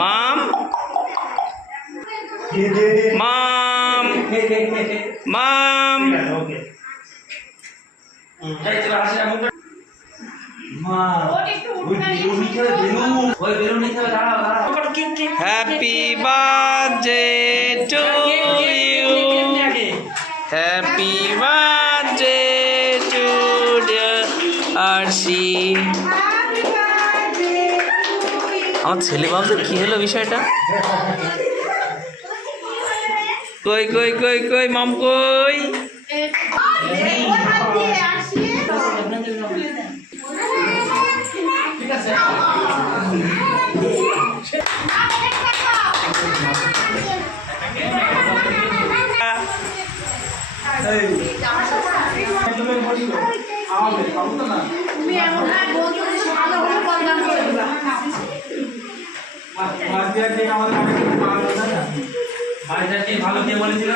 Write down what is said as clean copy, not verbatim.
মাম মাম মাম happy birthday to you happy birthday to dear Arshi. আমার ছেলে বাবুদের কি হলো বিষয়টা? কই কই কই কই মাম কই? ভালো দিয়ে বলেছিল।